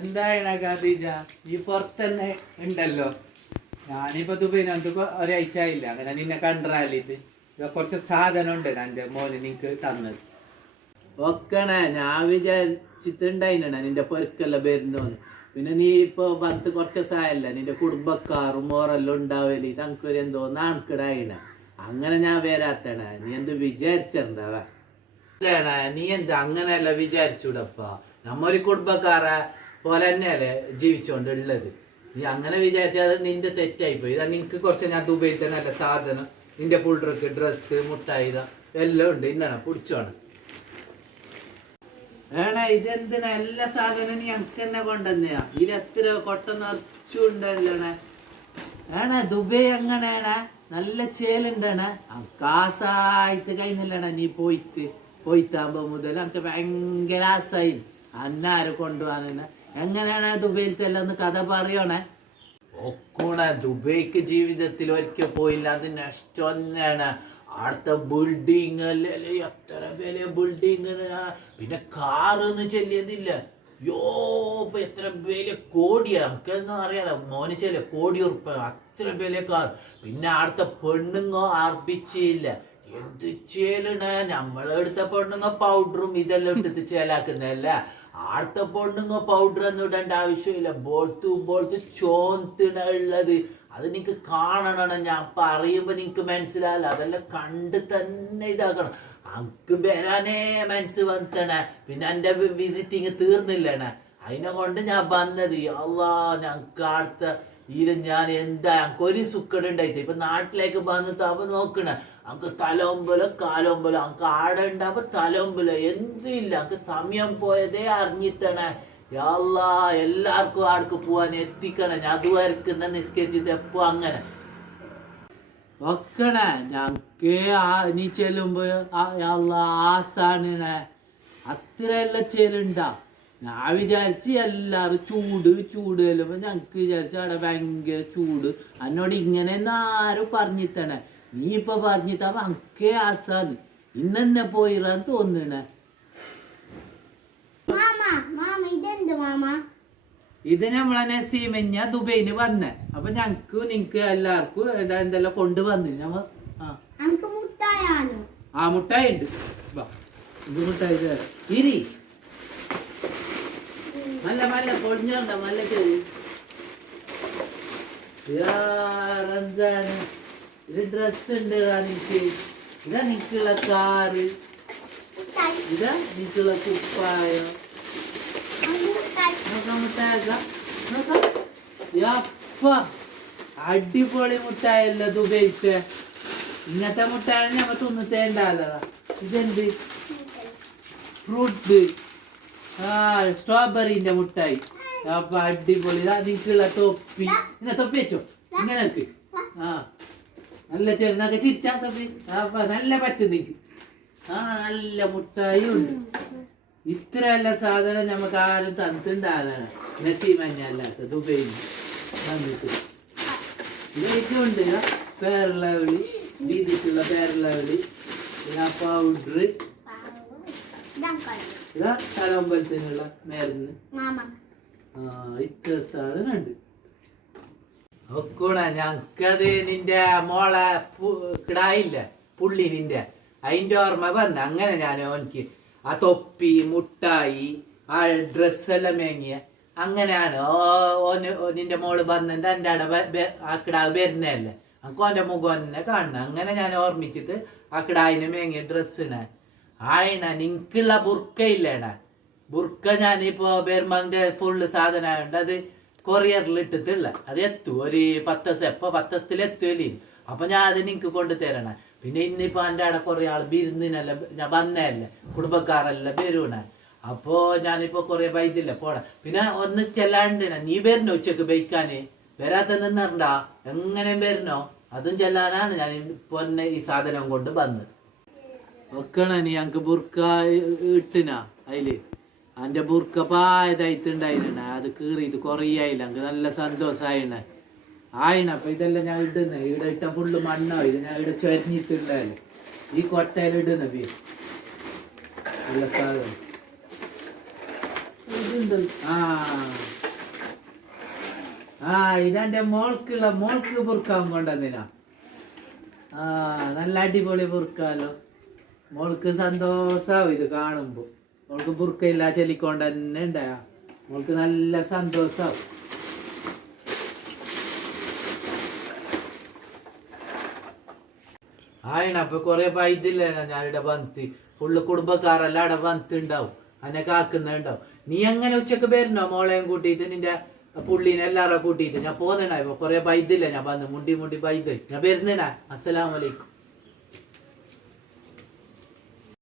എന്തായണ ഖദീജ ഈ പുറത്തന്നെ ഉണ്ടല്ലോ. ഞാനിപ്പോ ദുബൈ ഒരാഴ്ച ആയില്ല. അങ്ങനെ നിന്നെ കണ്ടാലിത് ഇപ്പൊ കുറച്ച് സാധനം ഉണ്ട് എന്റെ മോന് നിനക്ക് തന്നത്. ഒക്കണേ ഞാൻ വിചാരിച്ചിട്ടുണ്ടായിന നിന്റെ പെരുക്കെല്ലാം വരുന്നോന്ന് പിന്നെ നീ ഇപ്പൊ പത്ത് കുറച്ച് സായല്ല നിന്റെ കുടുംബക്കാറും മോറെല്ലാം ഉണ്ടാവൽ. തനക്കൊരു എന്തോ നാണക്കിടായിണ അങ്ങനെ ഞാൻ വരാത്തണ. നീ എന്ത് വിചാരിച്ചിട്ടുണ്ടാവാ നീ എന്താ അങ്ങനെയല്ല വിചാരിച്ചൂടപ്പ? നമ്മൊരു കുടുംബക്കാരെ. പോലെ തന്നെയല്ലേ ജീവിച്ചുകൊണ്ടുള്ളത് നീ അങ്ങനെ വിചാരിച്ചാൽ അത് നിന്റെ തെറ്റായി പോയി ഇതാ നിനക്ക് കുറച്ച് ഞാൻ ദുബൈത്തെ നല്ല സാധനം നിന്റെ പുള്ളർക്ക് ഡ്രസ്സ് മുട്ടായി എല്ലാം ഉണ്ട്. ഇന്നാണ് പിടിച്ചോണം ഏണ ഇതെന്തിനാ എല്ലാ സാധനവും നീ അനക്ക് തന്നെ കൊണ്ടുവന്നെയാ. ഇതിൽ എത്ര കൊട്ട നിറച്ചുണ്ടല്ലേണ. ഏണ ദുബൈ എങ്ങനെയാണ നല്ല ചേലുണ്ടാണ്. കാശായിട്ട് കഴിഞ്ഞില്ലണ നീ പോയിട്ട്. പോയിട്ടാകുമ്പോ മുതൽ നമുക്ക് ഭയങ്കര ആസായി. അന്നാരും കൊണ്ടുപോകാനെന്നെ. എങ്ങനെയാണ് ദുബൈയിലത്തെ എല്ലാം ഒന്ന് കഥ പറയണേ? ഒക്കൂടെ ദുബൈക്ക് ജീവിതത്തിൽ ഒരിക്കൽ പോയില്ല അത് നഷ്ടം തന്നെയാണ്. അവിടുത്തെ ബിൽഡിങ് അല്ലേ എത്ര വലിയ ബിൽഡിങ് പിന്നെ കാറൊന്നും ചെല്ലിയതില്ല. യോ എത്ര വലിയ കോടിയാ? നമുക്കൊന്നും അറിയാലോ മോന് ചെല്ലിയ കോടി ഉറപ്പ അത്ര വലിയ കാർ പിന്നെ അവിടുത്തെ പെണ്ണുങ്ങോ അർപ്പിച്ചില്ല. എന്ത് ചേലണ നമ്മളെടുത്ത പെണ്ണുങ്ങ പൗഡറും ഇതെല്ലാം ഇട്ടിട്ട് ചേലാക്കുന്നതല്ല? ആടുത്ത പൊണ്ണുങ്ങ പൗഡർ ഒന്നും ഇടേണ്ട ആവശ്യമില്ല. ബോൾത്ത് ബോൾത്ത് ചോന്തിണ ഉള്ളത്. അത് നിങ്ങൾക്ക് കാണണം ഞാൻ പറയുമ്പോ നിങ്ങക്ക് മനസ്സിലാവില്ല. അതെല്ലാം കണ്ട് തന്നെ ഇതാക്കണം. അങ്ങ് വരാനേ മനസ്സ് വന്നണ പിന്നെ എന്റെ വിസിറ്റിങ് തീർന്നില്ലണേ. അതിനെ കൊണ്ട് ഞാൻ വന്നത്. അള്ളാ ഞാൻ അടുത്ത ഇതിൽ ഞാൻ എന്താ ഒരു സുക്കട് ഉണ്ടായിട്ട് ഇപ്പൊ നാട്ടിലേക്ക് വന്നിട്ട് അവ നോക്കണ. അങ്ങക്ക് തലോമ്പലോ കാലോമ്പലോ അങ്ങക്ക് ആടെ ഉണ്ടാവുമ്പോ തലോമ്പലോ എന്തില്ല? അങ്ങക്ക് സമയം പോയതേ അറിഞ്ഞിട്ടണേ. എല്ലാ എല്ലാവർക്കും ആർക്ക് പോവാൻ എത്തിക്കണേ. ഞാൻ അതുവരക്കുന്ന നിസ്കരിച്ചിട്ട് എപ്പോ അങ്ങനെ? ഒക്കണേ. ഞങ്ങക്ക് നീ ചെല്ലുമ്പോ ആ- അത്ര ആസാണ് അത്രയെല്ലാം ചെല്ലുണ്ടാ. ഞാൻ വിചാരിച്ച് എല്ലാരും ചൂട് ചൂട് ചെല്ലുമ്പോ ഞങ്ങക്ക് വിചാരിച്ച അവിടെ ഭയങ്കര ചൂട്. എന്നോട് ഇങ്ങനെ ആരും പറഞ്ഞിത്തണേ നീ ഇപ്പൊ പറഞ്ഞിട്ടാ അങ്ങേ ആസാന്ന് ഇന്നെ പോയിറാന്ന് തോന്നണേ. ഇത് നമ്മളെ നസീമഞ്ഞ ദുബൈന് വന്നെ. അപ്പൊ ഞങ്ങക്ക് നിങ്ങക്ക് എല്ലാവർക്കും എന്താ എന്തെല്ലാം കൊണ്ടുവന്നു ഞമ്മ ആ. മുട്ടായി ഉണ്ട് മുട്ടായി ഇരി. മല്ല മല്ല പൊടിഞ്ഞോണ്ട മല്ല ചെറി റംസാന് ഇത് ഡ്രസ് ഉണ്ട് ഇതാ നിനക്ക് ഇതാ നിനക്കുള്ള കാറ്. ഇതാ നിനക്കുള്ള കുപ്പായം. നോക്കാം മുട്ടായാക്കാം. നോക്കാം. യപ്പ അടിപൊളി മുട്ടായല്ലോ ദുബൈത്തെ ഇങ്ങനത്തെ മുട്ടായ ഞമ്മ തിന്നിട്ടേണ്ടല്ലോ ഇതെന്ത്? ഫ്രൂട്ട്. ആ സ്ട്രോബെറിന്റെ മുട്ടായി. അപ്പൊ അടിപൊളി. ഇതാ നിനക്കുള്ള തൊപ്പി എന്നാ തൊപ്പി വെച്ചോ? ഇങ്ങനെ ആ. നല്ല ചെറുതൊക്കെ ചിരിച്ചാ തൊപ്പി അപ്പൊ നല്ല പറ്റും നിങ്ങക്ക്. ആ നല്ല മുട്ടായി ഉണ്ട് ഇത്ര നല്ല സാധനം നമുക്ക് ആരും തന്നിട്ടുണ്ടാകാനാണ് നസീമഞ്ഞല്ലാത്ത ദുബൈയിൽ. വന്നിട്ട് ഇതൊക്കെയുണ്ട് ഉണ്ട് പേരളവിളി. രീതിക്കുള്ള പേരളവിളി. പൗഡർ ഇതാ തലമ്പലത്തിനുള്ള മരുന്ന്. ആ ഇത്ര ഞങ്ങക്കത് നിന്റെ മോളെ കിടായില്ല പുള്ളി നിന്റെ. അതിന്റെ ഓർമ്മ വന്ന അങ്ങനെ ഞാൻ ഓനിക്ക് ആ തൊപ്പി മുട്ടായി ആ ഡ്രസ്സെല്ലാം മേങ്ങിയ. അങ്ങനെയാണ് ഓന് നിന്റെ മോൾ വന്നെന്താ എന്റെ വ- വ- ആ കിടാവ് വരുന്നതല്ലേ? നമുക്ക് ഓന്റെ മുഖം തന്നെ കാണണം. അങ്ങനെ ഞാൻ ഓർമ്മിച്ചിട്ട് ആ കിടാവിന് മേങ്ങിയ ഡ്രസ്സിനെ ആയിണ നിനക്കുള്ള ബുർക്കയില്ലേണ ബുർക്ക ഞാൻ ഞാനിപ്പോ ബെർമാന്റെ ഫുള്ള് സാധനമായോണ്ട് അത് കൊറിയറിൽ ഇട്ടിട്ടുള്ള അത് എത്തും. ഒരു പത്ത് ദിവസം എപ്പോ പത്ത് ദിവസത്തിൽ എത്തുമല്ലേ അപ്പൊ ഞാൻ അത് നിനക്ക് കൊണ്ടു തരണേ. പിന്നെ ഇന്നിപ്പോ എന്റെ അവിടെ കുറെ ആൾ ബിരുന്നിനല്ല ഞാൻ വന്നതല്ലേ കുടുംബക്കാരെല്ലാം വരുവണ അപ്പോ ഞാനിപ്പോ കുറെ വൈദ്യല്ല പോടാ. പിന്നെ ഒന്ന് ചെല്ലാണ്ട് നീ വരുന്നോ ഉച്ചയ്ക്ക് ബൈക്കാന്? വരാത്ത നിന്നണ്ടാ എങ്ങനെ വരുന്നോ അതും ചെല്ലാനാണ് ഞാൻ ഇപ്പൊ ഈ സാധനം കൊണ്ട് വന്നത്. വെക്കണ നീ ഞങ്ങക്ക് ബുർക്ക ഇട്ടിനാ അതിൽ അന്റെ ബുർക്ക പായതായിട്ടുണ്ടായിരുന്ന അത് കീറിയത് കൊറേ ആയില്ല? എനിക്ക് നല്ല സന്തോഷായിണ ആയിണ അപ്പൊ ഇതെല്ലാം ഞാൻ ഇടുന്ന. ഇവിടെ ഇട്ട ഫുള്ള് മണ്ണോ. ഇത് ഞാൻ ഇവിടെ ചൊരിഞ്ഞിട്ടുണ്ടല്ലേ ഈ കൊട്ടയിൽ ഇടുന്ന പി. നല്ല ഇത് ആ. ഇതെന്റെ മോൾക്കുള്ള മോൾക്ക് ബുർക്കാൻ കൊണ്ടുവന്നിനാ. ആ നല്ല അടിപൊളി ബുർക്കാലോ മോൾക്ക് സന്തോഷാവും ഇത് കാണുമ്പോ. മോൾക്ക് ബുർക്കയില്ല ചൊല്ലിക്കൊണ്ട് തന്നെ ഉണ്ടായ. മോൾക്ക് നല്ല സന്തോഷാവും. ആയണ അപ്പൊ കൊറേ പൈതില്ലേണ ഞാൻ ഇവിടെ വന്നിട്ട്? ഫുള്ള് കുടുംബക്കാരെല്ലാം അവിടെ വന്നിട്ടുണ്ടാവും. അന്നെ കാക്കുന്നുണ്ടാവും. നീ എങ്ങനെ ഉച്ചയ്ക്ക് വരുന്നോ മോളെയും കൂട്ടിയിട്ട്? നിന്റെ പുള്ളീനെ എല്ലാവരും കൂട്ടിയിട്ട്? ഞാൻ പോകുന്നുണ്ടായി കൊറേ പൈതില്ല ഞാൻ വന്ന്. മുണ്ടി മുണ്ടി പൈതായി ഞാൻ പേരുന്നേണ അസ്സലാമലൈക്കും